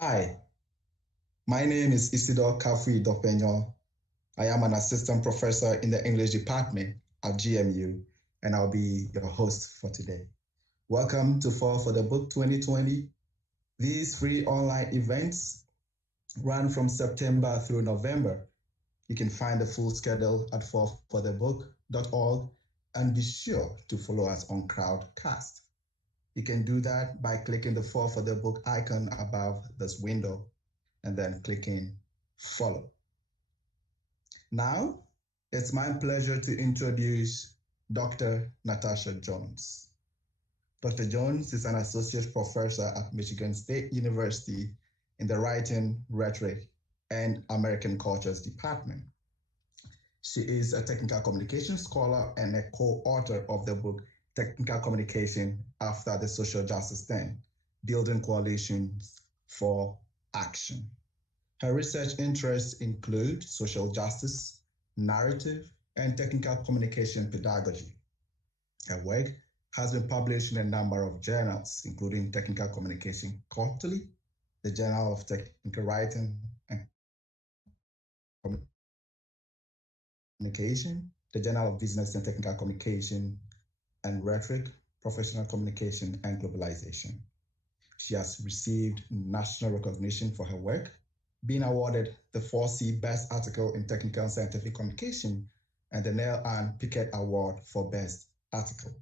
Hi, my name is Isidore Kafui Dopenyo. I am an assistant professor in the English department at GMU, and I'll be your host for today. Welcome to Fall for the Book 2020. These free online events run from September through November. You can find the full schedule at fallforthebook.org and be sure to follow us on Crowdcast. You can do that by clicking the Fall for the Book icon above this window and then clicking follow. Now, it's my pleasure to introduce Dr. Natasha Jones. Dr. Jones is an associate professor at Michigan State University in the Writing, Rhetoric, and American Cultures Department. She is a technical communication scholar and a co-author of the book Technical Communication After the Social Justice Then, Building Coalitions for Action. Her research interests include social justice, narrative, and technical communication pedagogy. Her work has been published in a number of journals, including Technical Communication Quarterly, the Journal of Technical Writing and Communication, the Journal of Business and Technical Communication and Rhetoric, Professional Communication and Globalization. She has received national recognition for her work, being awarded the 4C Best Article in Technical and Scientific Communication and the Neil Ann Pickett Award for Best Article.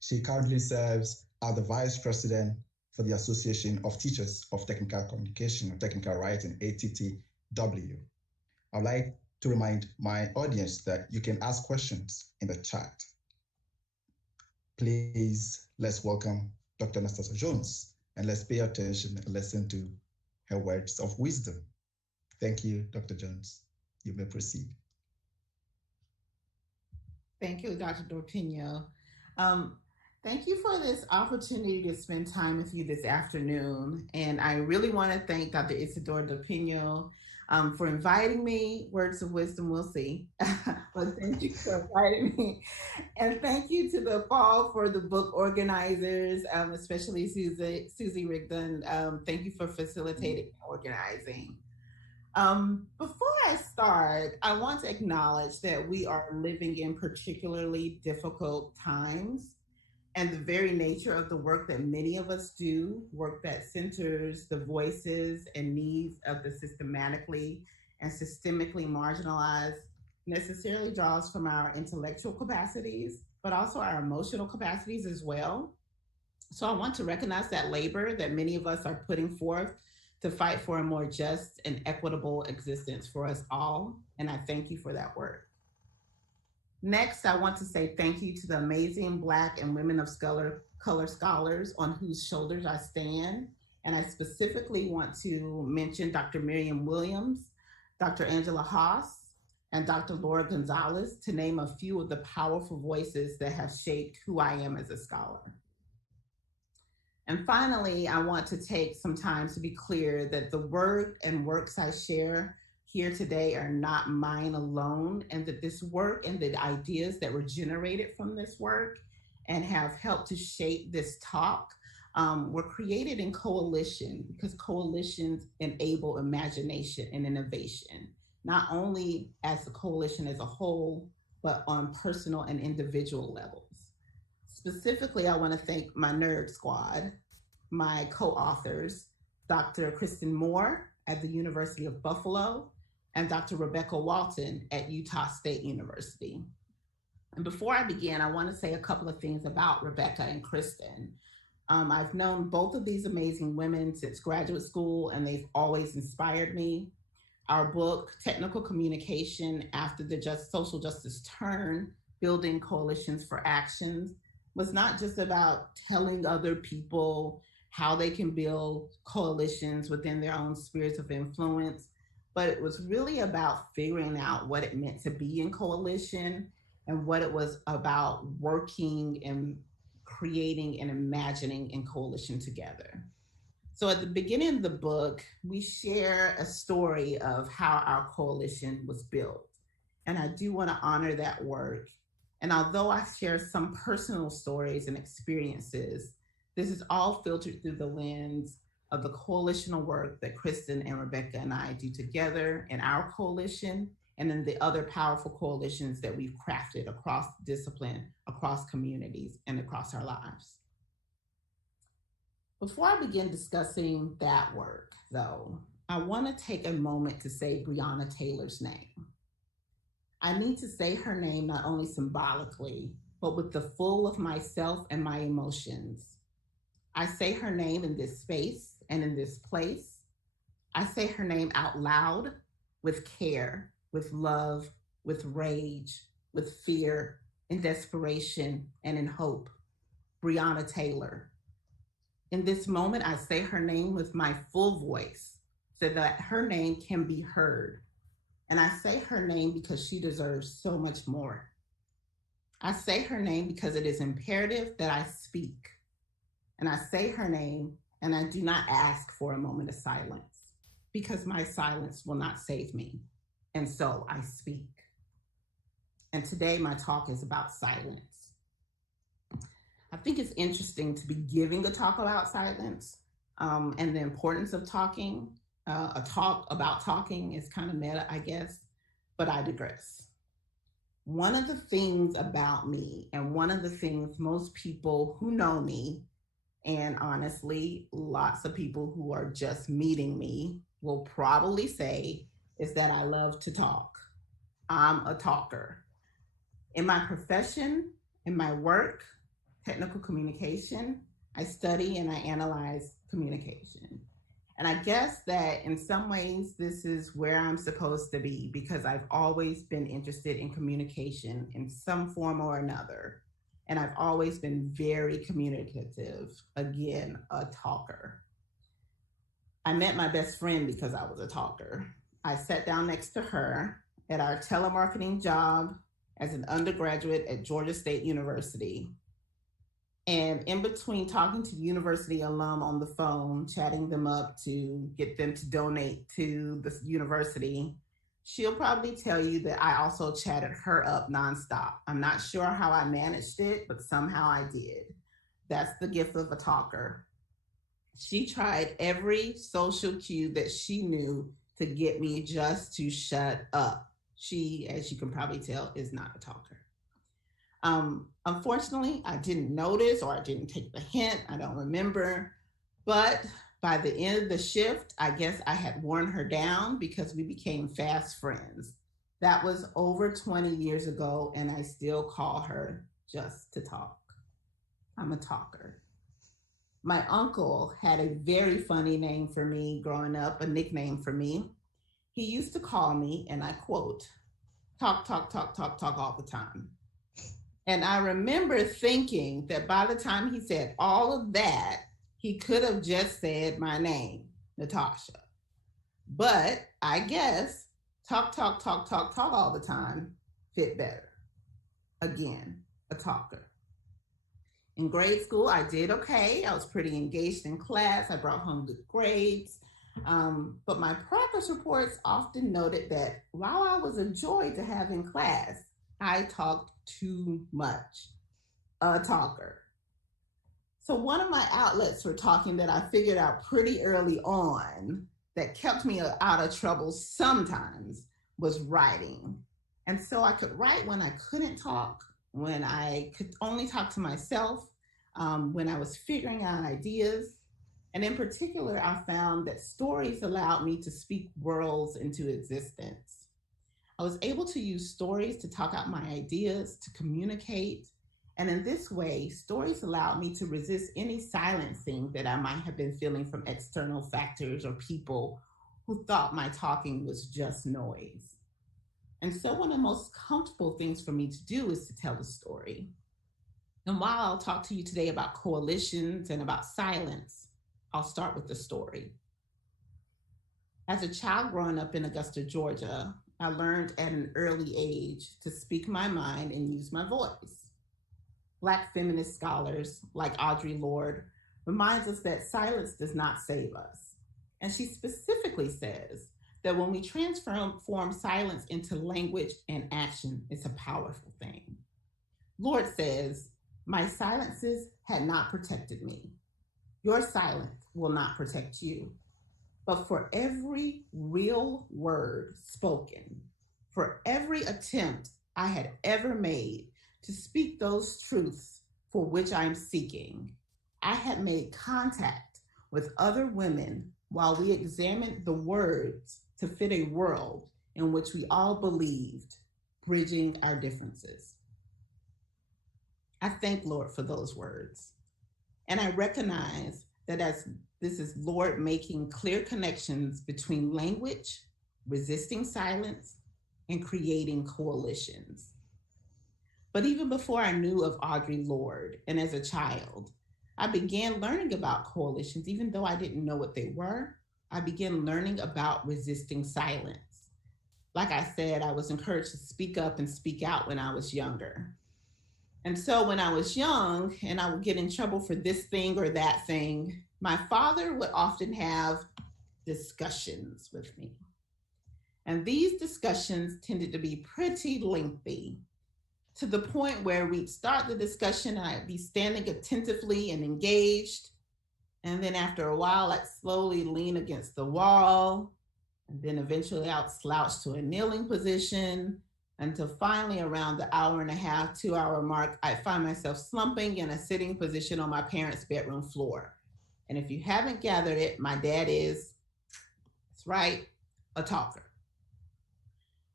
She currently serves as the Vice President for the Association of Teachers of Technical Communication and Technical Writing, ATTW. I'd like to remind my audience that you can ask questions in the chat. Please, let's welcome Dr. Natasha Jones, and let's pay attention and listen to her words of wisdom. Thank you, Dr. Jones. You may proceed. Thank you, Dr. Dorpino. Thank you for this opportunity to spend time with you this afternoon. And I really want to thank Dr. Isidore Dorpino for inviting me. Words of wisdom, we'll see. But thank you for inviting me. And thank you to the Fall for the Book organizers, especially Susie Rigdon. Thank you for facilitating and organizing. Before I start, I want to acknowledge that we are living in particularly difficult times, and the very nature of the work that many of us do, work that centers the voices and needs of the systematically and systemically marginalized, necessarily draws from our intellectual capacities, but also our emotional capacities as well. So I want to recognize that labor that many of us are putting forth to fight for a more just and equitable existence for us all. And I thank you for that work. Next, I want to say thank you to the amazing Black and women of color scholars on whose shoulders I stand. And I specifically want to mention Dr. Miriam Williams, Dr. Angela Haas, and Dr. Laura Gonzalez, to name a few of the powerful voices that have shaped who I am as a scholar. And finally, I want to take some time to be clear that the work and works I share here today are not mine alone, and that this work and the ideas that were generated from this work and have helped to shape this talk were created in coalition, because coalitions enable imagination and innovation, not only as a coalition as a whole, but on personal and individual levels. Specifically, I want to thank my nerd squad, my co-authors, Dr. Kristen Moore at the University of Buffalo and Dr. Rebecca Walton at Utah State University. And before I begin, I want to say a couple of things about Rebecca and Kristen. I've known both of these amazing women since graduate school, and they've always inspired me. Our book, Technical Communication After the Social Justice Turn, Building Coalitions for Actions, was not just about telling other people how they can build coalitions within their own spheres of influence, but it was really about figuring out what it meant to be in coalition and what it was about working and creating and imagining in coalition together. So at the beginning of the book, we share a story of how our coalition was built. And I do want to honor that work. And although I share some personal stories and experiences, this is all filtered through the lens of the coalitional work that Kristen and Rebecca and I do together in our coalition, and then the other powerful coalitions that we've crafted across discipline, across communities, and across our lives. Before I begin discussing that work, though, I want to take a moment to say Breonna Taylor's name. I need to say her name not only symbolically, but with the full of myself and my emotions. I say her name in this space and in this place. I say her name out loud with care, with love, with rage, with fear, in desperation, and in hope. Breonna Taylor. In this moment, I say her name with my full voice so that her name can be heard. And I say her name because she deserves so much more. I say her name because it is imperative that I speak. And I say her name and I do not ask for a moment of silence because my silence will not save me. And so I speak. And today my talk is about silence. I think it's interesting to be giving a talk about silence and the importance of talking. A talk about talking is kind of meta, I guess, but I digress. One of the things about me, and one of the things most people who know me, and honestly, lots of people who are just meeting me will probably say, is that I love to talk. I'm a talker. In my profession, in my work, technical communication, I study and I analyze communication. And I guess that in some ways, this is where I'm supposed to be because I've always been interested in communication in some form or another. And I've always been very communicative, again, a talker. I met my best friend because I was a talker. I sat down next to her at our telemarketing job as an undergraduate at Georgia State University. And in between talking to university alum on the phone, chatting them up to get them to donate to the university, she'll probably tell you that I also chatted her up nonstop. I'm not sure how I managed it, but somehow I did. That's the gift of a talker. She tried every social cue that she knew to get me just to shut up. She, as you can probably tell, is not a talker. Unfortunately, I didn't notice or I didn't take the hint. I don't remember. But by the end of the shift, I guess I had worn her down because we became fast friends. That was over 20 years ago, and I still call her just to talk. I'm a talker. My uncle had a very funny name for me growing up, a nickname for me. He used to call me, and I quote, talk, talk, talk, talk, talk all the time. And I remember thinking that by the time he said all of that, he could have just said my name, Natasha. But I guess talk, talk, talk, talk, talk all the time fit better. Again, a talker. In grade school, I did okay. I was pretty engaged in class. I brought home good grades. But my progress reports often noted that while I was a joy to have in class, I talked too much. A talker. So one of my outlets for talking that I figured out pretty early on that kept me out of trouble sometimes was writing. And so I could write when I couldn't talk, when I could only talk to myself, when I was figuring out ideas. And in particular, I found that stories allowed me to speak worlds into existence. I was able to use stories to talk out my ideas, to communicate. And in this way, stories allowed me to resist any silencing that I might have been feeling from external factors or people who thought my talking was just noise. And so one of the most comfortable things for me to do is to tell a story. And while I'll talk to you today about coalitions and about silence, I'll start with the story. As a child growing up in Augusta, Georgia, I learned at an early age to speak my mind and use my voice. Black feminist scholars like Audre Lorde reminds us that silence does not save us. And she specifically says that when we transform silence into language and action, it's a powerful thing. Lorde says, my silences had not protected me. Your silence will not protect you. But for every real word spoken, for every attempt I had ever made to speak those truths for which I am seeking, I had made contact with other women while we examined the words to fit a world in which we all believed, bridging our differences. I thank Lord for those words. And I recognize that as this is Lord making clear connections between language, resisting silence, and creating coalitions. But even before I knew of Audre Lorde, and as a child, I began learning about coalitions, even though I didn't know what they were. I began learning about resisting silence. Like I said, I was encouraged to speak up and speak out when I was younger. And so when I was young and I would get in trouble for this thing or that thing, my father would often have discussions with me. And these discussions tended to be pretty lengthy, to the point where we'd start the discussion and I'd be standing attentively and engaged. And then after a while, I'd slowly lean against the wall. And then eventually I'd slouch to a kneeling position until finally around the hour and a half, 2 hour mark, I'd find myself slumping in a sitting position on my parents' bedroom floor. And if you haven't gathered it, my dad is, that's right, a talker.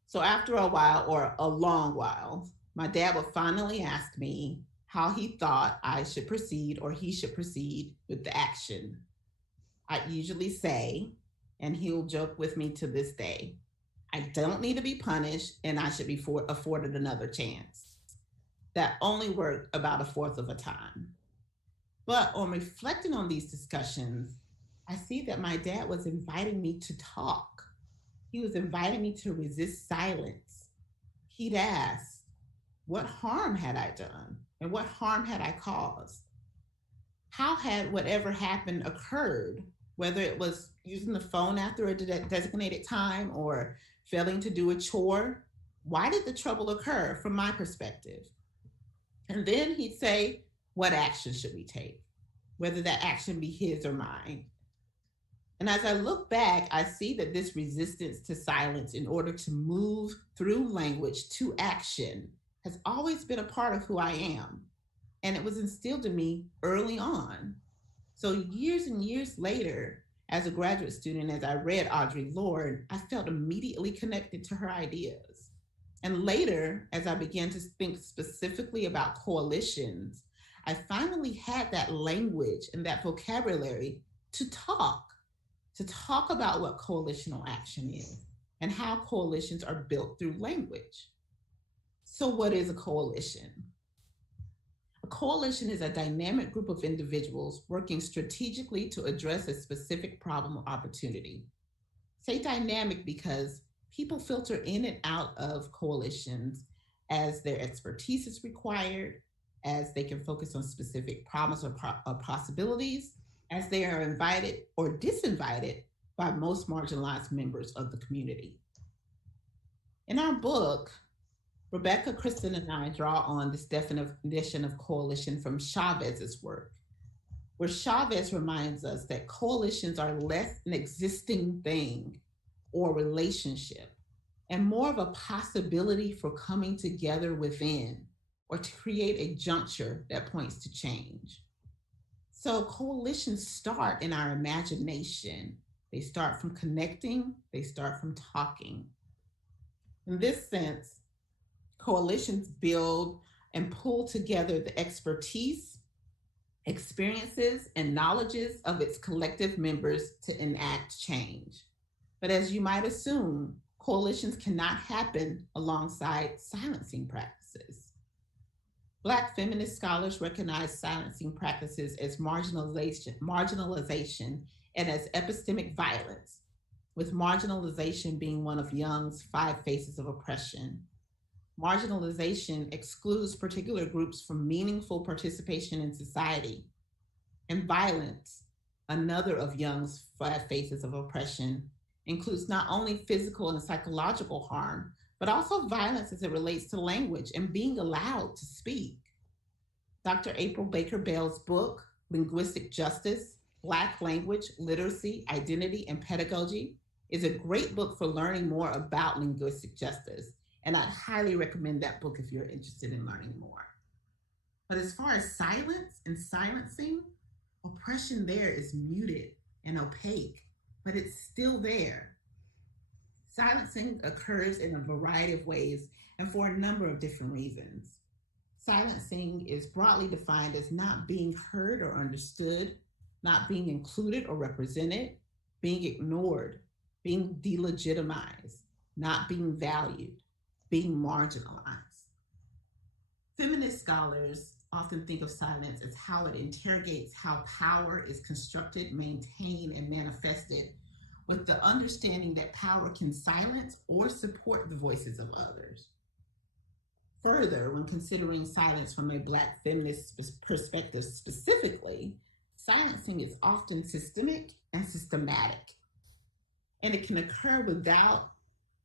So after a while, or a long while, my dad would finally ask me how he thought I should proceed or he should proceed with the action. I'd usually say, and he'll joke with me to this day, I don't need to be punished and I should be afforded another chance. That only worked about a fourth of a time. But on reflecting on these discussions, I see that my dad was inviting me to talk. He was inviting me to resist silence. He'd ask, what harm had I done? And what harm had I caused? How had whatever happened occurred? Whether it was using the phone after a designated time or failing to do a chore, why did the trouble occur from my perspective? And then he'd say, what action should we take? Whether that action be his or mine. And as I look back, I see that this resistance to silence in order to move through language to action has always been a part of who I am. And it was instilled in me early on. So years and years later, as a graduate student, as I read Audre Lorde, I felt immediately connected to her ideas. And later, as I began to think specifically about coalitions, I finally had that language and that vocabulary to talk about what coalitional action is and how coalitions are built through language. So what is a coalition? A coalition is a dynamic group of individuals working strategically to address a specific problem or opportunity. Say dynamic because people filter in and out of coalitions as their expertise is required, as they can focus on specific problems or possibilities, as they are invited or disinvited by most marginalized members of the community. In our book, Rebecca, Kristen, and I draw on this definition of coalition from Chavez's work, where Chavez reminds us that coalitions are less an existing thing or relationship and more of a possibility for coming together within or to create a juncture that points to change. So coalitions start in our imagination. They start from connecting, they start from talking. In this sense, coalitions build and pull together the expertise, experiences, and knowledges of its collective members to enact change. But as you might assume, coalitions cannot happen alongside silencing practices. Black feminist scholars recognize silencing practices as marginalization and as epistemic violence, with marginalization being one of Young's 5 faces of oppression. Marginalization excludes particular groups from meaningful participation in society. And violence, another of Young's 5 faces of oppression, includes not only physical and psychological harm, but also violence as it relates to language and being allowed to speak. Dr. April Baker Bell's book, Linguistic Justice, Black Language, Literacy, Identity, and Pedagogy is a great book for learning more about linguistic justice. And I'd highly recommend that book if you're interested in learning more. But as far as silence and silencing, oppression there is muted and opaque, but it's still there. Silencing occurs in a variety of ways and for a number of different reasons. Silencing is broadly defined as not being heard or understood, not being included or represented, being ignored, being delegitimized, not being valued, being marginalized. Feminist scholars often think of silence as how it interrogates how power is constructed, maintained, and manifested, with the understanding that power can silence or support the voices of others. Further, when considering silence from a Black feminist perspective specifically, silencing is often systemic and systematic, and it can occur without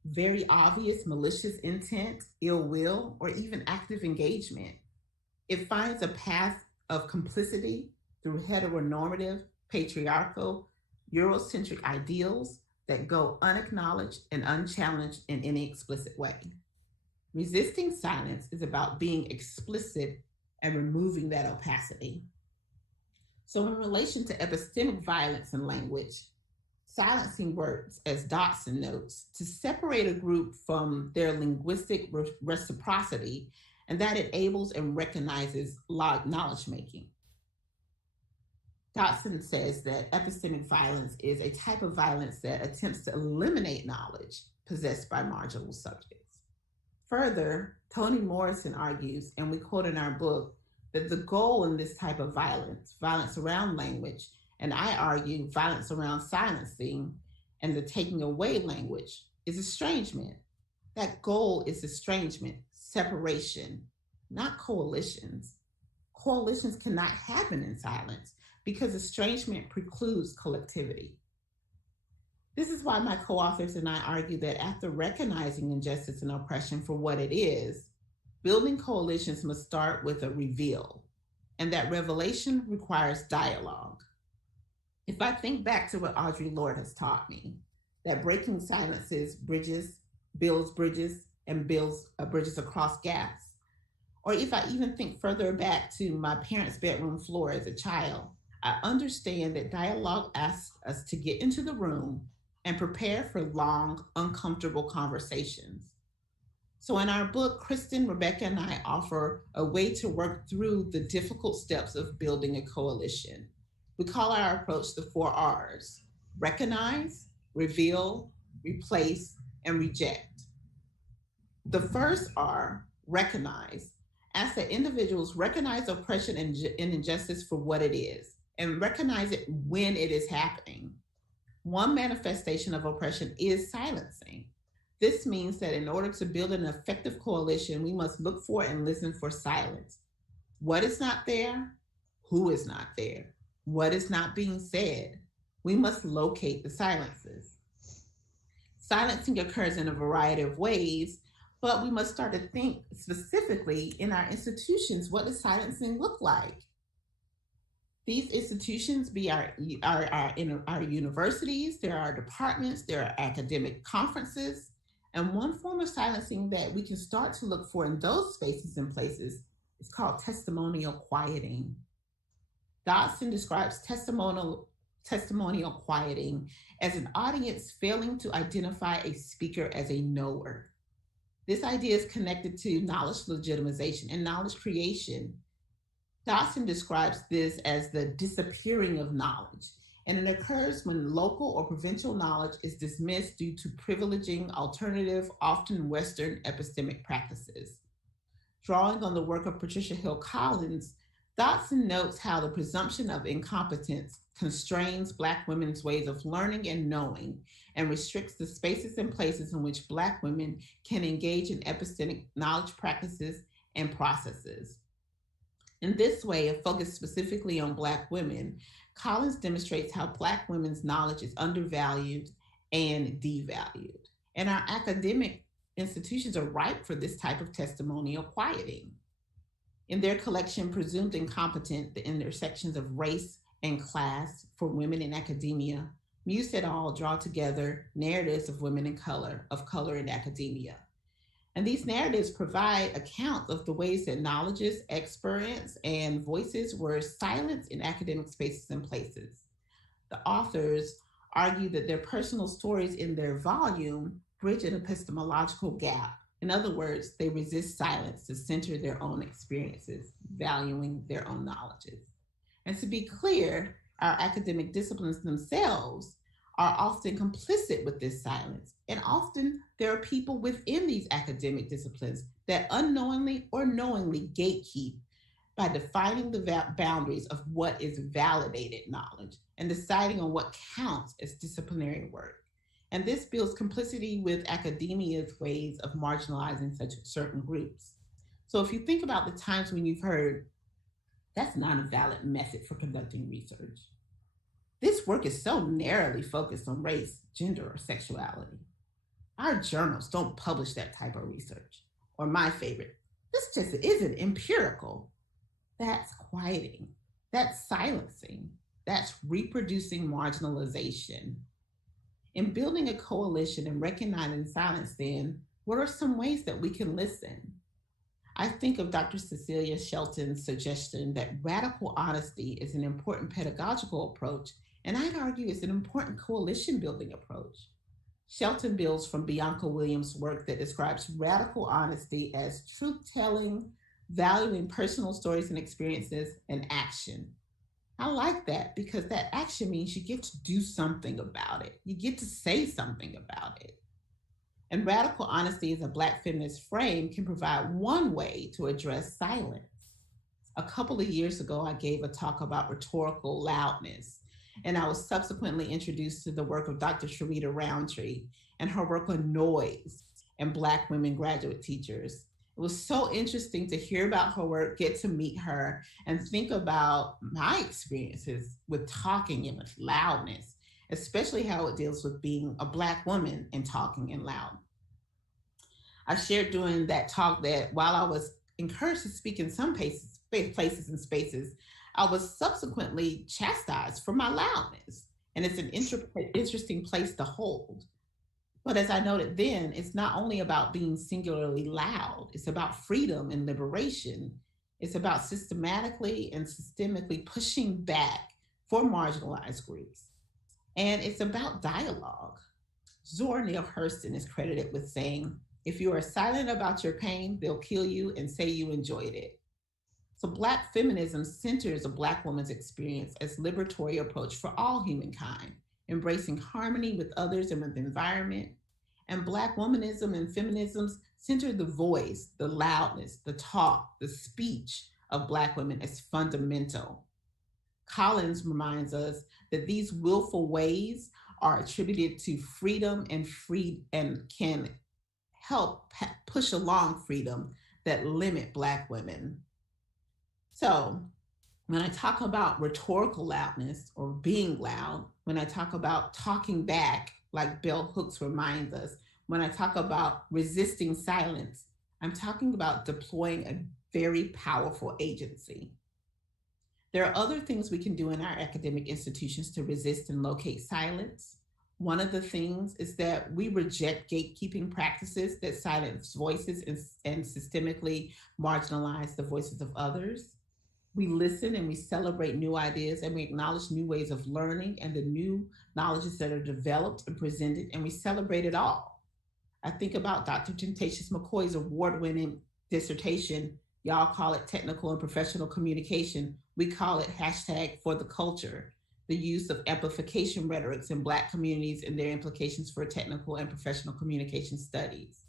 very obvious malicious intent, ill will, or even active engagement. It finds a path of complicity through heteronormative, patriarchal, Eurocentric ideals that go unacknowledged and unchallenged in any explicit way. Resisting silence is about being explicit and removing that opacity. So, in relation to epistemic violence in language, silencing works, as Dotson notes, to separate a group from their linguistic reciprocity, and that enables and recognizes knowledge making. Dotson says that epistemic violence is a type of violence that attempts to eliminate knowledge possessed by marginal subjects. Further, Toni Morrison argues, and we quote in our book, that the goal in this type of violence, violence around language, and I argue violence around silencing and the taking away language, is estrangement. That goal is estrangement, separation, not coalitions. Coalitions cannot happen in silence because estrangement precludes collectivity. This is why my co-authors and I argue that after recognizing injustice and oppression for what it is, building coalitions must start with a reveal, and that revelation requires dialogue. If I think back to what Audre Lorde has taught me, that breaking silences builds bridges, and builds bridges across gaps. Or if I even think further back to my parents' bedroom floor as a child, I understand that dialogue asks us to get into the room and prepare for long, uncomfortable conversations. So in our book, Kristen, Rebecca, and I offer a way to work through the difficult steps of building a coalition. We call our approach the 4 R's: recognize, reveal, replace, and reject. The first R, recognize, asks that individuals recognize oppression and injustice for what it is and recognize it when it is happening. One manifestation of oppression is silencing. This means that in order to build an effective coalition, we must look for and listen for silence. What is not there? Who is not there? What is not being said? We must locate the silences. Silencing occurs in a variety of ways, but we must start to think specifically in our institutions. What does silencing look like? These institutions be in our universities, there are departments, there are academic conferences, and one form of silencing that we can start to look for in those spaces and places is called testimonial quieting. Dotson describes testimonial quieting as an audience failing to identify a speaker as a knower. This idea is connected to knowledge legitimization and knowledge creation. Dotson describes this as the disappearing of knowledge, and it occurs when local or provincial knowledge is dismissed due to privileging alternative, often Western epistemic practices. Drawing on the work of Patricia Hill Collins, Dotson notes how the presumption of incompetence constrains Black women's ways of learning and knowing and restricts the spaces and places in which Black women can engage in epistemic knowledge practices and processes. In this way, a focus specifically on Black women, Collins demonstrates how Black women's knowledge is undervalued and devalued. And our academic institutions are ripe for this type of testimonial quieting. In their collection, Presumed Incompetent, The Intersections of Race and class for women in academia, Muse et al. Draw together narratives of women of color in academia. And these narratives provide accounts of the ways that knowledges, experience, and voices were silenced in academic spaces and places. The authors argue that their personal stories in their volume bridge an epistemological gap. In other words, they resist silence to center their own experiences, valuing their own knowledges. And to be clear, our academic disciplines themselves are often complicit with this silence. And often there are people within these academic disciplines that unknowingly or knowingly gatekeep by defining the boundaries of what is validated knowledge and deciding on what counts as disciplinary work. And this builds complicity with academia's ways of marginalizing such certain groups. So if you think about the times when you've heard, that's not a valid method for conducting research. This work is so narrowly focused on race, gender, or sexuality. Our journals don't publish that type of research. Or my favorite, this just isn't empirical. That's quieting. That's silencing. That's reproducing marginalization. In building a coalition and recognizing silence, then, what are some ways that we can listen? I think of Dr. Cecilia Shelton's suggestion that radical honesty is an important pedagogical approach, and I'd argue it's an important coalition building approach. Shelton builds from Bianca Williams' work that describes radical honesty as truth telling, valuing personal stories and experiences, and action. I like that because that action means you get to do something about it. You get to say something about it. And radical honesty as a Black feminist frame can provide one way to address silence. A couple of years ago, I gave a talk about rhetorical loudness, and I was subsequently introduced to the work of Dr. Sharita Roundtree and her work on noise and Black women graduate teachers. It was so interesting to hear about her work, get to meet her, and think about my experiences with talking and with loudness, especially how it deals with being a Black woman and talking and loud. I shared during that talk that while I was encouraged to speak in some places and spaces, I was subsequently chastised for my loudness. And it's an interesting place to hold. But as I noted then, it's not only about being singularly loud, it's about freedom and liberation. It's about systematically and systemically pushing back for marginalized groups. And it's about dialogue. Zora Neale Hurston is credited with saying, if you are silent about your pain, they'll kill you and say you enjoyed it. So Black feminism centers a Black woman's experience as liberatory approach for all humankind, embracing harmony with others and with the environment. And Black womanism and feminisms center the voice, the loudness, the talk, the speech of Black women as fundamental. Collins reminds us that these willful ways are attributed to freedom and can help push along freedom that limit Black women. So when I talk about rhetorical loudness or being loud, when I talk about talking back, like Bell Hooks reminds us, when I talk about resisting silence, I'm talking about deploying a very powerful agency. There are other things we can do in our academic institutions to resist and locate silence. One of the things is that we reject gatekeeping practices that silence voices and systemically marginalize the voices of others. We listen and we celebrate new ideas and we acknowledge new ways of learning and the new knowledges that are developed and presented, and we celebrate it all. I think about Dr. Temptations McCoy's award-winning dissertation. Y'all call it technical and professional communication. We call it #ForTheCulture, the use of amplification rhetorics in Black communities and their implications for technical and professional communication studies.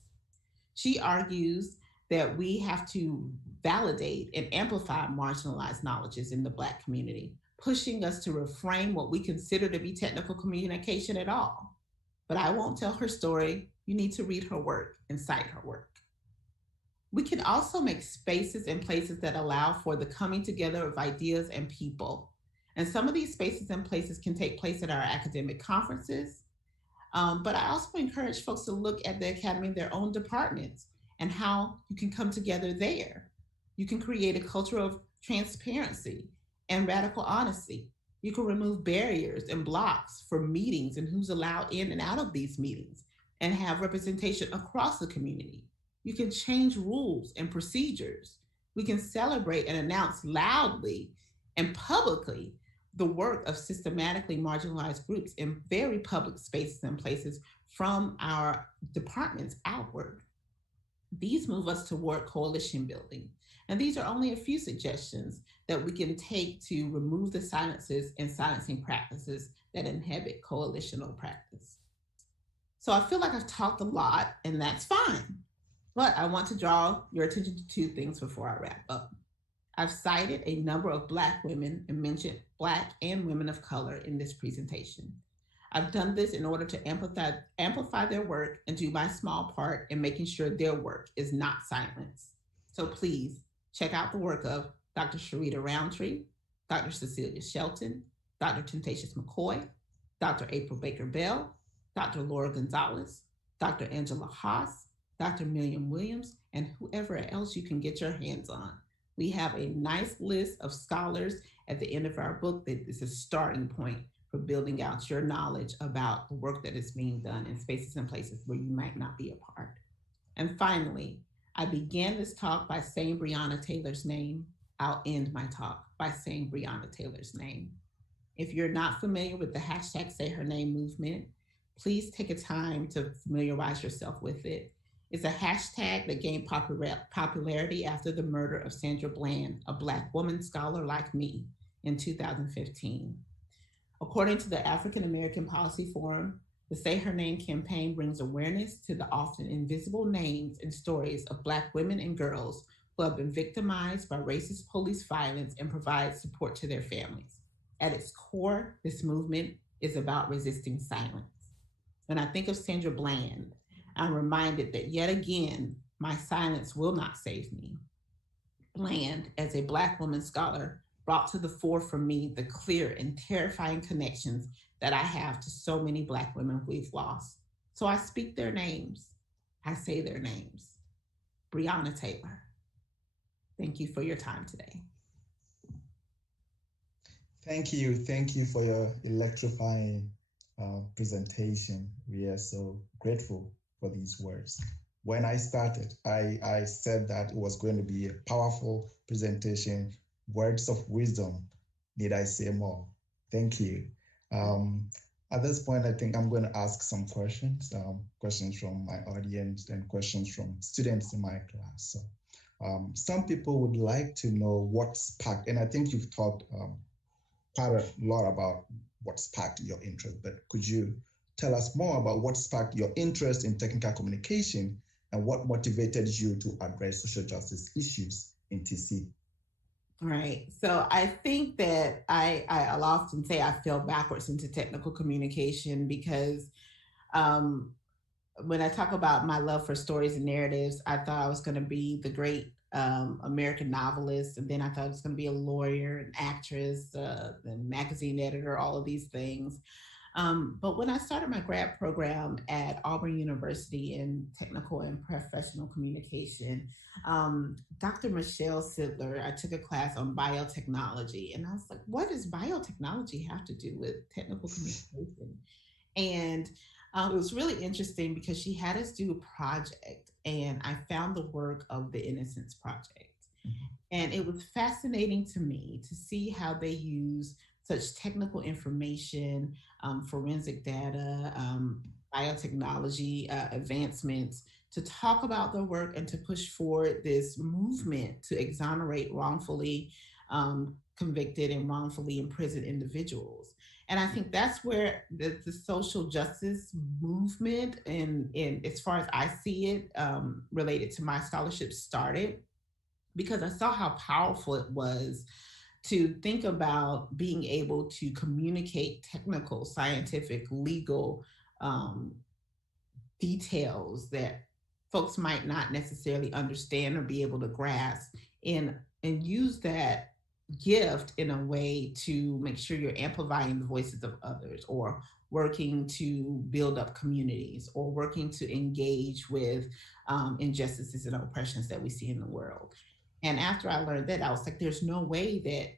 She argues that we have to validate and amplify marginalized knowledges in the Black community, pushing us to reframe what we consider to be technical communication at all. But I won't tell her story. You need to read her work and cite her work. We can also make spaces and places that allow for the coming together of ideas and people. And some of these spaces and places can take place at our academic conferences. But I also encourage folks to look at the Academy in their own departments and how you can come together there. You can create a culture of transparency and radical honesty. You can remove barriers and blocks for meetings and who's allowed in and out of these meetings and have representation across the community. You can change rules and procedures. We can celebrate and announce loudly and publicly the work of systematically marginalized groups in very public spaces and places from our departments outward. These move us toward coalition building. And these are only a few suggestions that we can take to remove the silences and silencing practices that inhibit coalitional practice. So I feel like I've talked a lot, and that's fine. But I want to draw your attention to two things before I wrap up. I've cited a number of Black women and mentioned Black and women of color in this presentation. I've done this in order to amplify their work and do my small part in making sure their work is not silenced. So please check out the work of Dr. Sharita Roundtree, Dr. Cecilia Shelton, Dr. Temptations McCoy, Dr. April Baker Bell, Dr. Laura Gonzalez, Dr. Angela Haas, Dr. Milliam Williams, and whoever else you can get your hands on. We have a nice list of scholars at the end of our book that is a starting point for building out your knowledge about the work that is being done in spaces and places where you might not be a part. And finally, I began this talk by saying Breonna Taylor's name. I'll end my talk by saying Breonna Taylor's name. If you're not familiar with the hashtag Say Her Name movement, please take a time to familiarize yourself with it. It's a hashtag that gained popularity after the murder of Sandra Bland, a Black woman scholar like me, in 2015. According to the African American Policy Forum, the Say Her Name campaign brings awareness to the often invisible names and stories of Black women and girls who have been victimized by racist police violence and provides support to their families. At its core, this movement is about resisting silence. When I think of Sandra Bland, I'm reminded that yet again, my silence will not save me. Bland, as a Black woman scholar, brought to the fore for me the clear and terrifying connections that I have to so many Black women we've lost. So I speak their names. I say their names. Breonna Taylor. Thank you for your time today. Thank you. Thank you for your electrifying presentation. We are so grateful for these words. When I started, I said that it was going to be a powerful presentation, words of wisdom. Need I say more? Thank you. At this point, I think I'm going to ask some questions, questions from my audience and questions from students in my class. So, some people would like to know what sparked, and I think you've talked quite a lot about what sparked your interest, but could you tell us more about what sparked your interest in technical communication and what motivated you to address social justice issues in TC? Right. So I think that I'll often say I fell backwards into technical communication because when I talk about my love for stories and narratives, I thought I was going to be the great American novelist, and then I thought I was going to be a lawyer, an actress, and magazine editor, all of these things. But when I started my grad program at Auburn University in technical and professional communication, Dr. Michelle Sidler, I took a class on biotechnology, and I was like, what does biotechnology have to do with technical communication? And it was really interesting because she had us do a project, and I found the work of the Innocence Project. And it was fascinating to me to see how they use such technical information, forensic data, biotechnology advancements to talk about their work and to push forward this movement to exonerate wrongfully convicted and wrongfully imprisoned individuals. And I think that's where the social justice movement, and as far as I see it, related to my scholarship, started because I saw how powerful it was to think about being able to communicate technical, scientific, legal details that folks might not necessarily understand or be able to grasp, and use that gift in a way to make sure you're amplifying the voices of others, or working to build up communities, or working to engage with injustices and oppressions that we see in the world. And after I learned that, I was like, there's no way that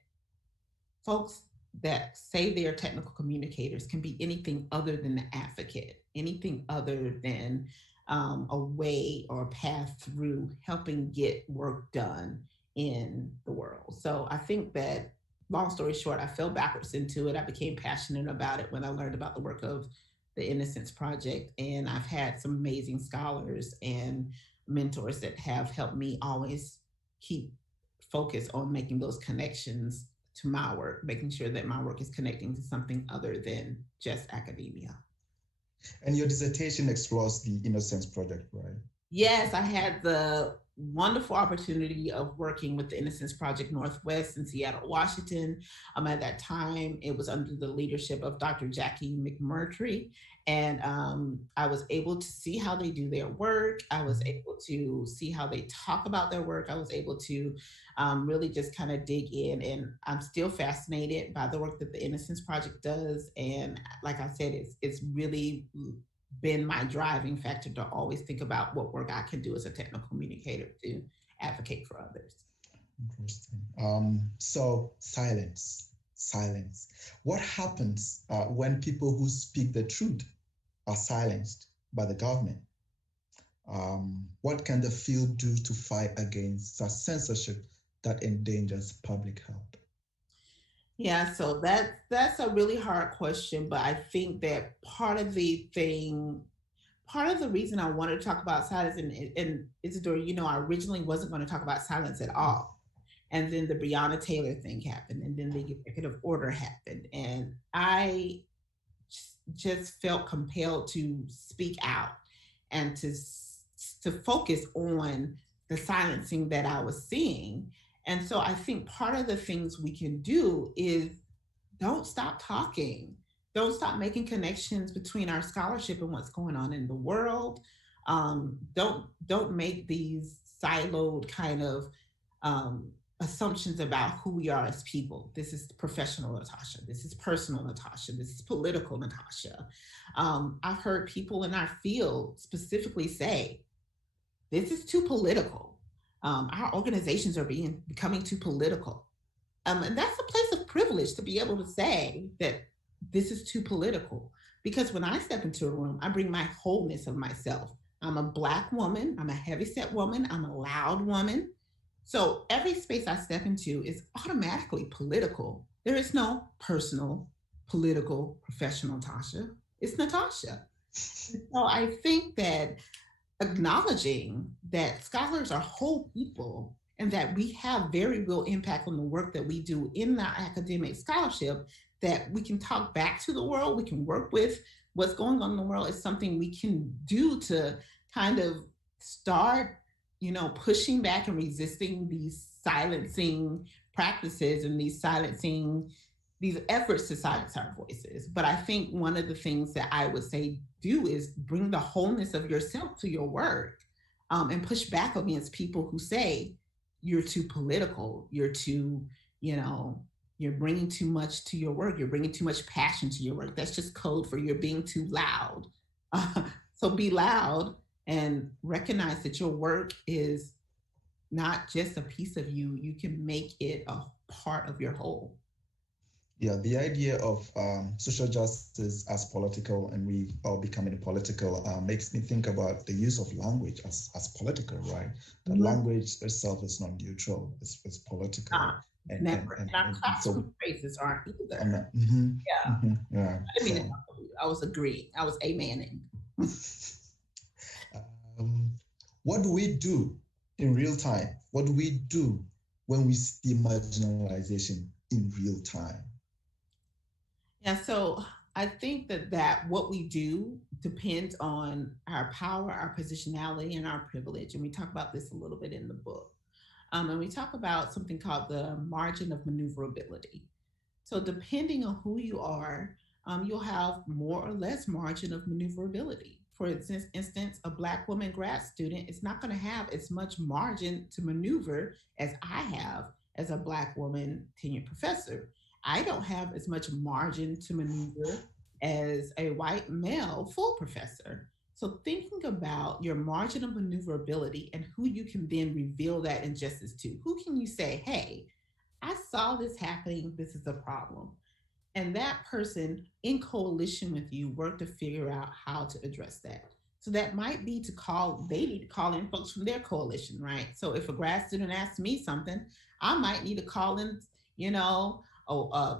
folks that say they are technical communicators can be anything other than the advocate, anything other than a way or a path through helping get work done in the world. So I think that, long story short, I fell backwards into it. I became passionate about it when I learned about the work of the Innocence Project. And I've had some amazing scholars and mentors that have helped me always keep focus on making those connections to my work, making sure that my work is connecting to something other than just academia. And your dissertation explores the Innocence Project, right? Yes, I had the wonderful opportunity of working with the Innocence Project Northwest in Seattle, Washington. At that time, it was under the leadership of Dr. Jackie McMurtry. And I was able to see how they do their work. I was able to see how they talk about their work. I was able to really just kind of dig in. And I'm still fascinated by the work that the Innocence Project does. And like I said, it's really been my driving factor to always think about what work I can do as a technical communicator to advocate for others. Interesting. So silence. What happens when people who speak the truth are silenced by the government? What can the field do to fight against such censorship that endangers public health? Yeah, so that's a really hard question, but I think that part of the reason I wanted to talk about silence, and Isadora, I originally wasn't going to talk about silence at all. And then the Breonna Taylor thing happened, and then the executive order happened. And I just felt compelled to speak out and to focus on the silencing that I was seeing. And so I think part of the things we can do is don't stop talking. Don't stop making connections between our scholarship and what's going on in the world. Don't make these siloed kind of assumptions about who we are as people. This is professional Natasha. This is personal Natasha. This is political Natasha. I've heard people in our field specifically say, this is too political. Our organizations are becoming too political. And that's a place of privilege to be able to say that this is too political. Because when I step into a room, I bring my wholeness of myself. I'm a Black woman, I'm a heavyset woman, I'm a loud woman. So every space I step into is automatically political. There is no personal, political, professional Tasha. It's Natasha. So I think that acknowledging that scholars are whole people and that we have very real impact on the work that we do in our academic scholarship, that we can talk back to the world, we can work with what's going on in the world, is something we can do to kind of start, pushing back and resisting these silencing practices and these efforts to silence our voices. But I think one of the things that I would say do is bring the wholeness of yourself to your work, and push back against people who say you're too political, you're too, you're bringing too much to your work, you're bringing too much passion to your work. That's just code for you're being too loud. So be loud and recognize that your work is not just a piece of you, you can make it a part of your whole. Yeah, the idea of social justice as political and we all becoming political makes me think about the use of language as political, right? That Mhm. language itself is not neutral, it's political. Never. And our classical phrases aren't either. Yeah. Yeah. I didn't mean to talk over you. I was agreeing. I was amening. What do we do in real time? What do we do when we see marginalization in real time? Yeah, so I think that what we do depends on our power, our positionality, and our privilege. And we talk about this a little bit in the book. And we talk about something called the margin of maneuverability. So depending on who you are, you'll have more or less margin of maneuverability. For instance, a Black woman grad student is not going to have as much margin to maneuver as I have as a Black woman tenured professor. I don't have as much margin to maneuver as a white male full professor. So thinking about your margin of maneuverability and who you can then reveal that injustice to. Who can you say, hey, I saw this happening, this is a problem. and that person in coalition with you work to figure out how to address that. So that might be to call, they need to call in folks from their coalition, right? So if a grad student asks me something, I might need to call in, you know, a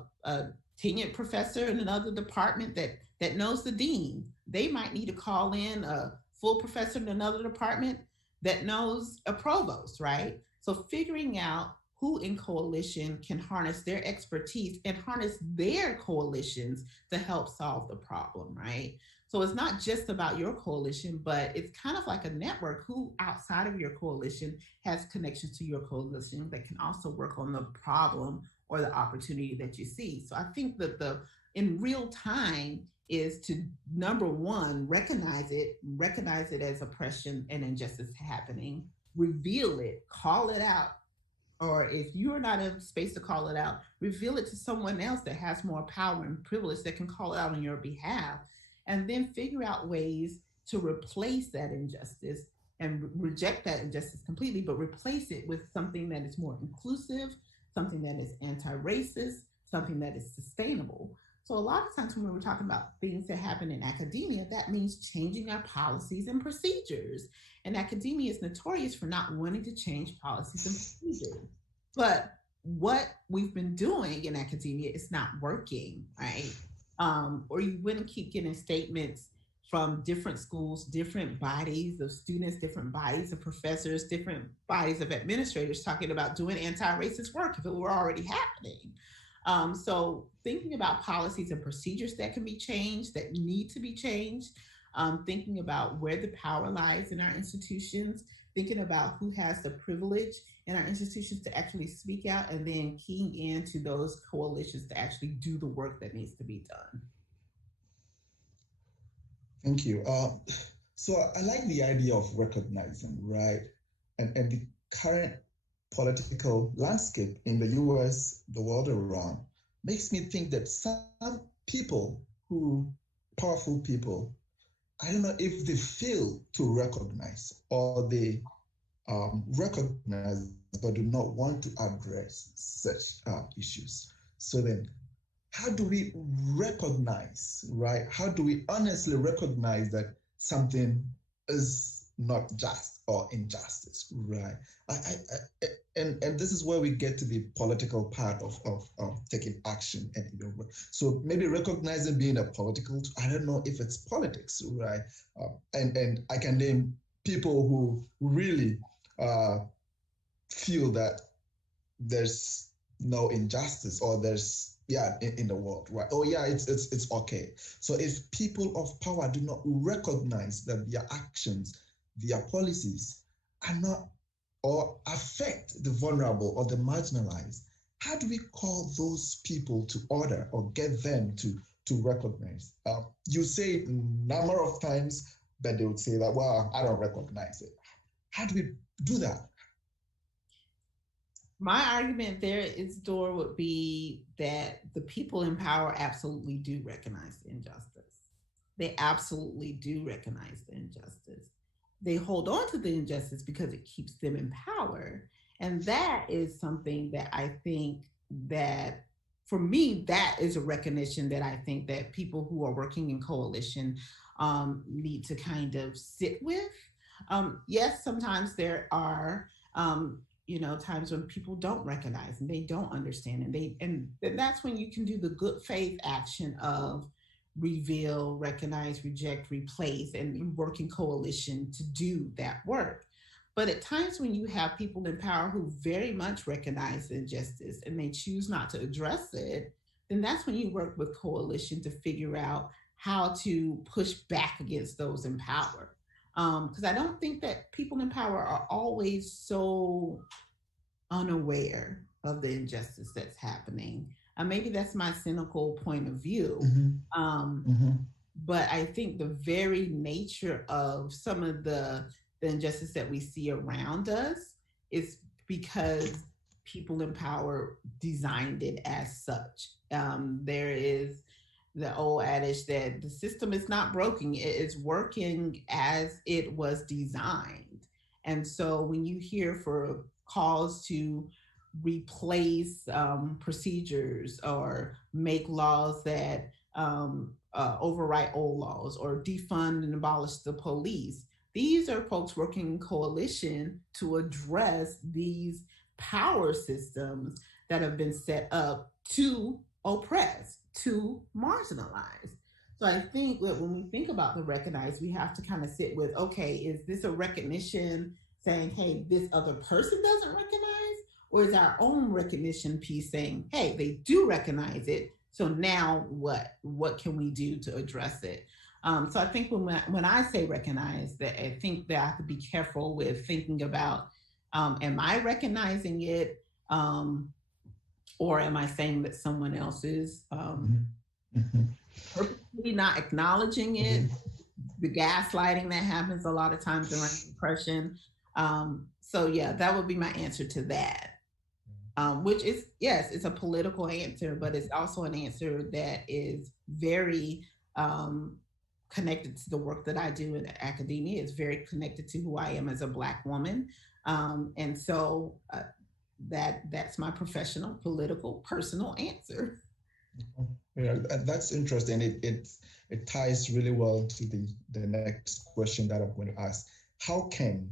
tenured professor in another department that knows the dean. They might need to call in a full professor in another department that knows a provost, right? So figuring out who in coalition can harness their expertise and harness their coalitions to help solve the problem, right? So it's not just about your coalition, but it's kind of like a network. Who outside of your coalition has connections to your coalition that can also work on the problem or the opportunity that you see. So I think that the in real time is to, number one, recognize it as oppression and injustice happening, reveal it, call it out, or if you're not in space to call it out, reveal it to someone else that has more power and privilege that can call it out on your behalf, and then figure out ways to replace that injustice and reject that injustice completely, but replace it with something that is more inclusive, something that is anti-racist, something that is sustainable. So a lot of times when we're talking about things that happen in academia, that means changing our policies and procedures. And academia is notorious for not wanting to change policies and procedures. But what we've been doing in academia is not working, right? Or you wouldn't keep getting statements from different schools, different bodies of students, different bodies of professors, different bodies of administrators talking about doing anti-racist work if it were already happening. So thinking about policies and procedures that can be changed, that need to be changed, thinking about where the power lies in our institutions, thinking about who has the privilege in our institutions to actually speak out, and then keying into those coalitions to actually do the work that needs to be done. Thank you. So I like the idea of recognizing, right? And the current political landscape in the US, the world around, makes me think that some people who, powerful people, I don't know if they fail to recognize or they recognize but do not want to address such issues. So then, how do we recognize, right? How do we honestly recognize that something is not just or injustice, right? And this is where we get to the political part of taking action. And so maybe recognizing being a political, I don't know if it's politics, right? And I can name people who really feel that there's no injustice or there's in the world, right? Oh yeah, it's okay. So if people of power do not recognize that their actions, their policies are not or affect the vulnerable or the marginalized, how do we call those people to order or get them to recognize? You say it a number of times, but they would say that, well, I don't recognize it. How do we do that? My argument there is, Dora, would be that the people in power absolutely do recognize the injustice. They absolutely do recognize the injustice. They hold on to the injustice because it keeps them in power. And that is something that I think that, for me, that is a recognition that I think that people who are working in coalition need to kind of sit with. Yes, sometimes there are times when people don't recognize and they don't understand, and that's when you can do the good faith action of reveal, recognize, reject, replace, and work in coalition to do that work. But at times when you have people in power who very much recognize the injustice and they choose not to address it, then that's when you work with coalition to figure out how to push back against those in power. Because I don't think that people in power are always so unaware of the injustice that's happening. Maybe that's my cynical point of view. But I think the very nature of some of the injustice that we see around us is because people in power designed it as such. There is the old adage that the system is not broken, it is working as it was designed. And so when you hear for calls to replace procedures or make laws that overwrite old laws or defund and abolish the police. These are folks working in coalition to address these power systems that have been set up to oppress, to marginalize. So I think that when we think about the recognize, we have to kind of sit with, okay, is this a recognition saying, hey, this other person doesn't recognize? Or is our own recognition piece saying, hey, they do recognize it. So now what? What can we do to address it? So I think when I say recognize, that I think that I have to be careful with thinking about, am I recognizing it? Or am I saying that someone else is purposely not acknowledging it? The gaslighting that happens a lot of times during depression. So yeah, that would be my answer to that. Which is, yes, it's a political answer, but it's also an answer that is very connected to the work that I do in academia. It's very connected to who I am as a Black woman, and so that's my professional, political, personal answer. Yeah, that's interesting. It ties really well to the next question that I'm going to ask. How can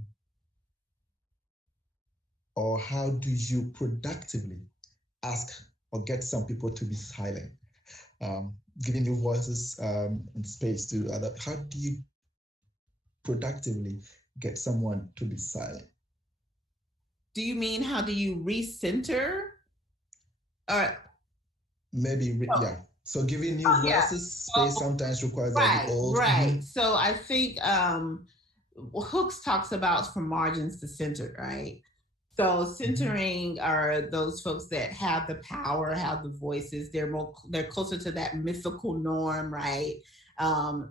or how do you productively ask or get some people to be silent? Giving you voices and space to other. How do you productively get someone to be silent? Do you mean how do you recenter? Or Maybe, yeah. So giving new yeah. voices space sometimes requires that the Right, old. right. So I think Hooks talks about from margins to center, right? So centering are those folks that have the power, have the voices. They're closer to that mythical norm, right?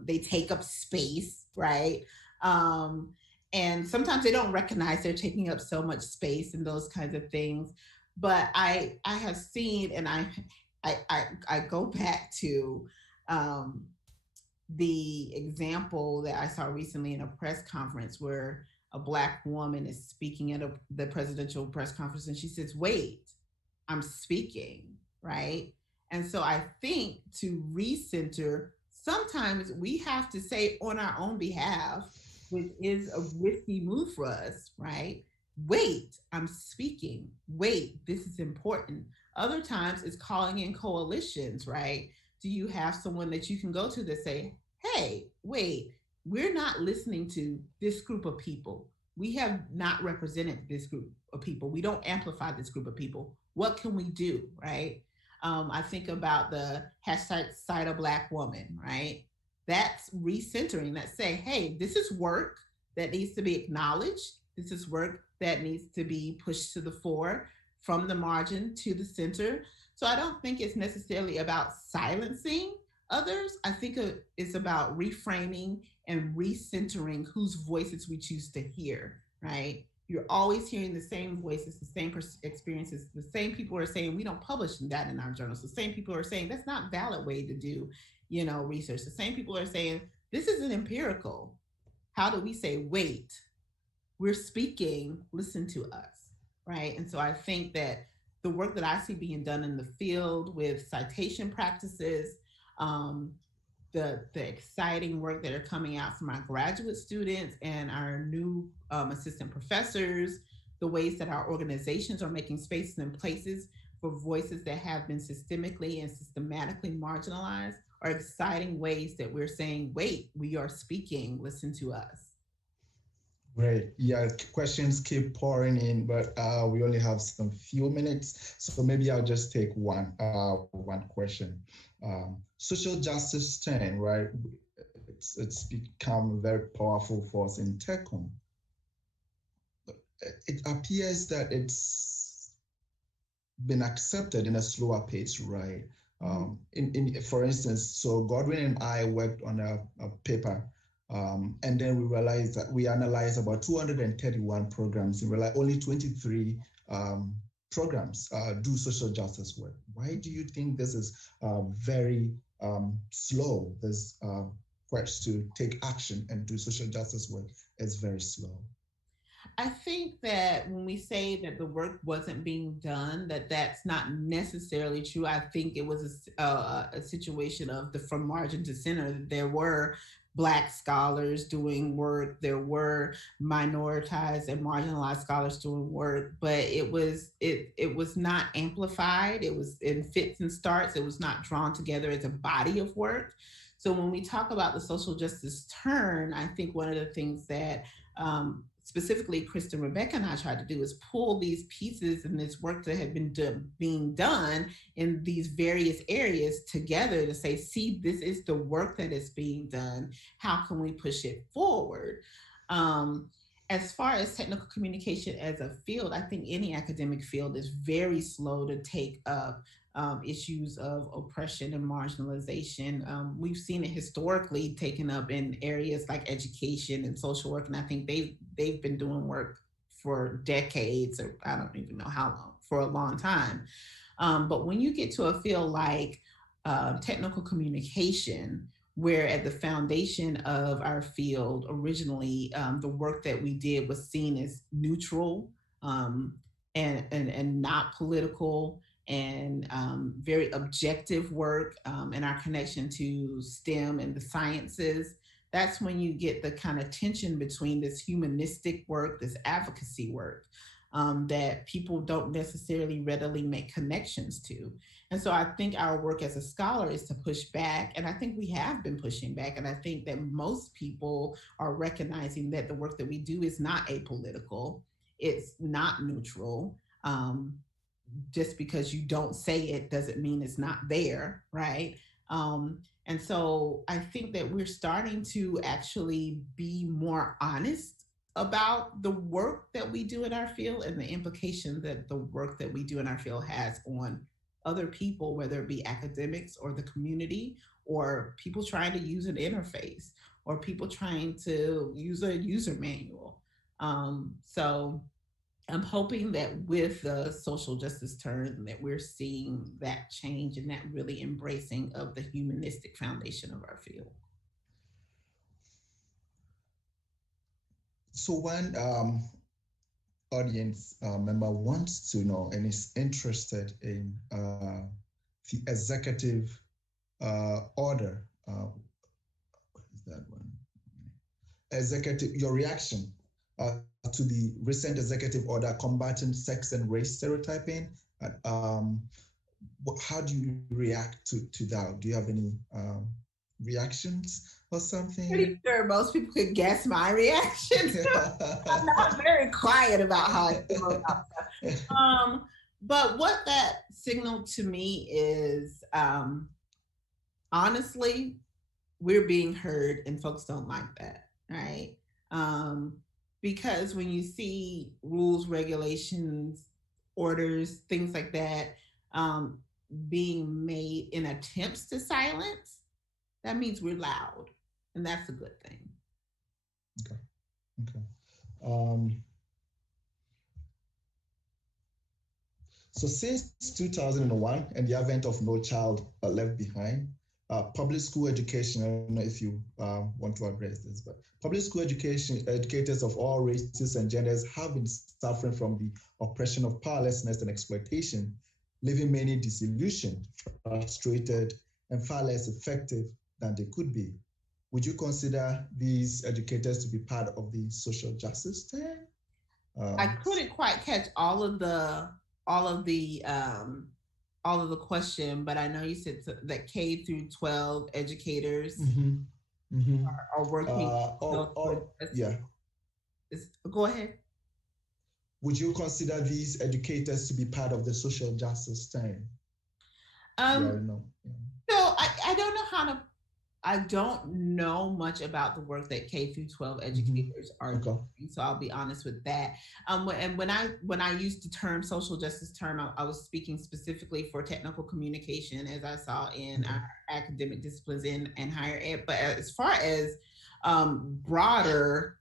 They take up space, right? And sometimes they don't recognize they're taking up so much space and those kinds of things. But I have seen, and I go back to um, the example that I saw recently in a press conference where a Black woman is speaking at the presidential press conference, and she says, wait, I'm speaking, right? And so I think to recenter, sometimes we have to say on our own behalf, which is a risky move for us, right? Wait, I'm speaking. Wait, this is important. Other times it's calling in coalitions, right? Do you have someone that you can go to that say, hey, wait, we're not listening to this group of people. We have not represented this group of people. We don't amplify this group of people. What can we do, right? I think about the hashtag cite a Black woman, right? That's recentering. That say, hey, this is work that needs to be acknowledged. This is work that needs to be pushed to the fore from the margin to the center. So I don't think it's necessarily about silencing others. I think it's about reframing and recentering whose voices we choose to hear, right? You're always hearing the same voices, the same experiences. The same people are saying, we don't publish that in our journals. The same people are saying, that's not a valid way to do, research. The same people are saying, this isn't empirical. How do we say, wait, we're speaking, listen to us, right? And so I think that the work that I see being done in the field with citation practices, the exciting work that are coming out from our graduate students and our new assistant professors, the ways that our organizations are making spaces and places for voices that have been systemically and systematically marginalized are exciting ways that we're saying, wait, we are speaking, listen to us. Great. Yeah, questions keep pouring in, but we only have some few minutes, so maybe I'll just take one question. Social justice turn, right? It's become a very powerful force in TechCom. It appears that it's been accepted in a slower pace, right? For instance, so Godwin and I worked on a paper. And then we realized that we analyzed about 231 programs and realized only 23 programs do social justice work. Why do you think this is very slow? This quest to take action and do social justice work is very slow. I think that when we say that the work wasn't being done, that's not necessarily true. I think it was a situation of the from margin to center. There were Black scholars doing work. There were minoritized and marginalized scholars doing work, but it was not amplified. It was in fits and starts. It was not drawn together as a body of work. So when we talk about the social justice turn, I think one of the things that specifically Kristen, Rebecca, and I tried to do is pull these pieces and this work that had been being done in these various areas together to say, see, this is the work that is being done. How can we push it forward? As far as technical communication as a field, I think any academic field is very slow to take up issues of oppression and marginalization. We've seen it historically taken up in areas like education and social work, and I think they've been doing work for decades, or I don't even know how long, for a long time. But when you get to a field like technical communication, where at the foundation of our field originally, the work that we did was seen as neutral, and not political, and very objective work, and our connection to STEM and the sciences. That's when you get the kind of tension between this humanistic work, this advocacy work, that people don't necessarily readily make connections to. And so I think our work as a scholar is to push back. And I think we have been pushing back. And I think that most people are recognizing that the work that we do is not apolitical, it's not neutral. Just because you don't say it doesn't mean it's not there, right? And so I think that we're starting to actually be more honest about the work that we do in our field and the implication that the work that we do in our field has on other people, whether it be academics or the community, or people trying to use an interface, or people trying to use a user manual. So I'm hoping that with the social justice turn that we're seeing that change and that really embracing of the humanistic foundation of our field. So when audience member wants to know and is interested in the executive order, what is that one? Executive, your reaction to the recent executive order combating sex and race stereotyping. How do you react to that? Do you have any reactions or something? Pretty sure most people could guess my reaction. I'm not very quiet about how I feel about stuff. But what that signaled to me is, honestly, we're being heard and folks don't like that, right? Because when you see rules, regulations, orders, things like that being made in attempts to silence, that means we're loud, and that's a good thing. Okay. Okay. So since 2001 and the advent of No Child Left Behind, public school education, I don't know if you want to address this, but public school educators of all races and genders have been suffering from the oppression of powerlessness and exploitation, leaving many disillusioned, frustrated, and far less effective than they could be. Would you consider these educators to be part of the social justice thing? I couldn't quite catch all of the question, but I know you said that K through 12 educators are working. Yeah. Go ahead. Would you consider these educators to be part of the social justice thing? No. So I don't know how to. I don't know much about the work that K through 12 educators are doing, so I'll be honest with that. And when I used the term social justice term, I was speaking specifically for technical communication, as I saw in our academic disciplines and higher ed. But as far as broader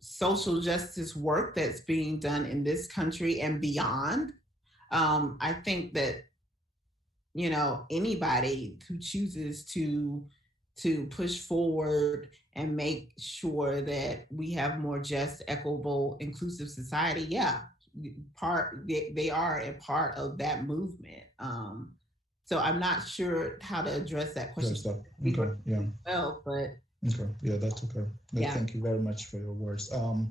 social justice work that's being done in this country and beyond, I think that anybody who chooses to to push forward and make sure that we have more just, equitable, inclusive society, yeah, they are a part of that movement. So I'm not sure how to address that question. Just that. Okay. Yeah. Well, but Okay. Yeah, that's okay. yeah. Thank you very much for your words. Do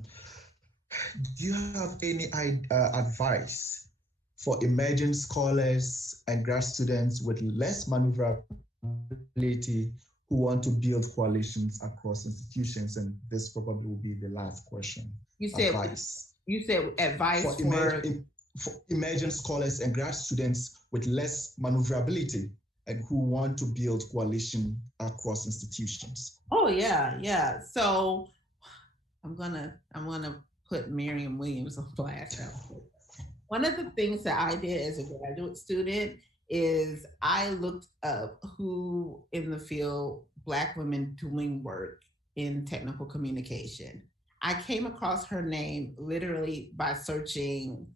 you have any advice for emerging scholars and grad students with less maneuverability who want to build coalitions across institutions? And this probably will be the last question. You said Advice. You said advice for emerging scholars and grad students with less maneuverability and who want to build coalition across institutions. Oh yeah, yeah. So I'm gonna put Miriam Williams on blast. One of the things that I did as a graduate student is I looked up who in the field, Black women doing work in technical communication. I came across her name literally by searching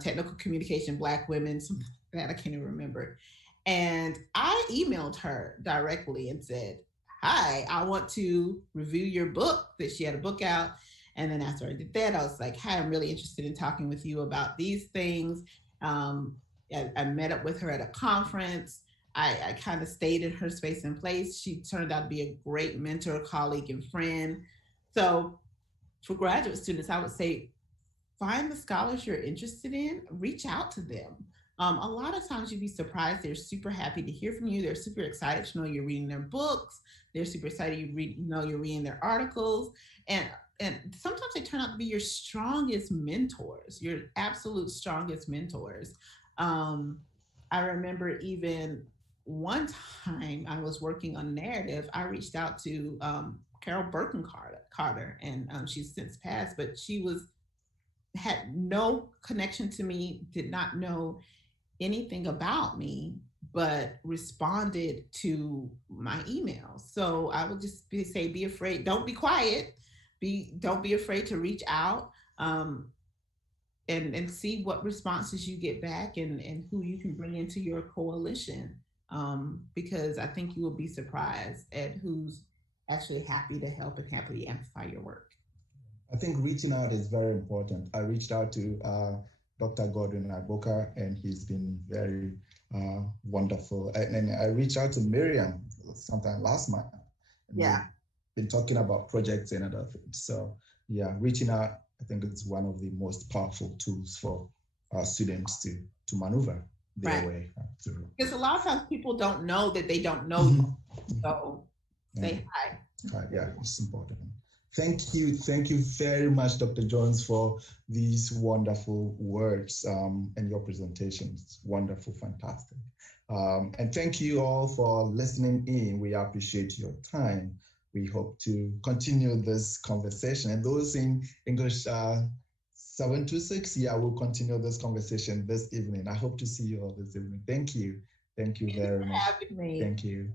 technical communication, Black women, something like that I can't even remember. And I emailed her directly and said, "Hi, I want to review your book." That she had a book out. And then after I did that, I was like, "Hi, I'm really interested in talking with you about these things." I met up with her at a conference. I kind of stayed in her space and place. She turned out to be a great mentor, colleague, and friend. So for graduate students, I would say find the scholars you're interested in, reach out to them. A lot of times you'd be surprised. They're super happy to hear from you. They're super excited to know you're reading their books. They're super excited you're reading their articles. And sometimes they turn out to be your strongest mentors, your absolute strongest mentors. I remember even one time I was working on narrative, I reached out to Carol Burton Carter, and she's since passed, but she had no connection to me, did not know anything about me, but responded to my email. So I would just say, be afraid, don't be quiet, don't be afraid to reach out, and see what responses you get back, and who you can bring into your coalition. Because I think you will be surprised at who's actually happy to help and happy to amplify your work. I think reaching out is very important. I reached out to Dr. Godwin Agboka, and he's been very wonderful. And I reached out to Miriam sometime last month. Yeah. We've been talking about projects and other things. So yeah, reaching out, I think it's one of the most powerful tools for students to maneuver their way through. Because a lot of times people don't know that they don't know you. So say hi. Yeah, it's important. Thank you very much, Dr. Jones, for these wonderful words and your presentation. It's wonderful, fantastic. And thank you all for listening in. We appreciate your time. We hope to continue this conversation. And those in English 726, yeah, we'll continue this conversation this evening. I hope to see you all this evening. Thank you. Thank you very much. Thank you for having me. Thank you.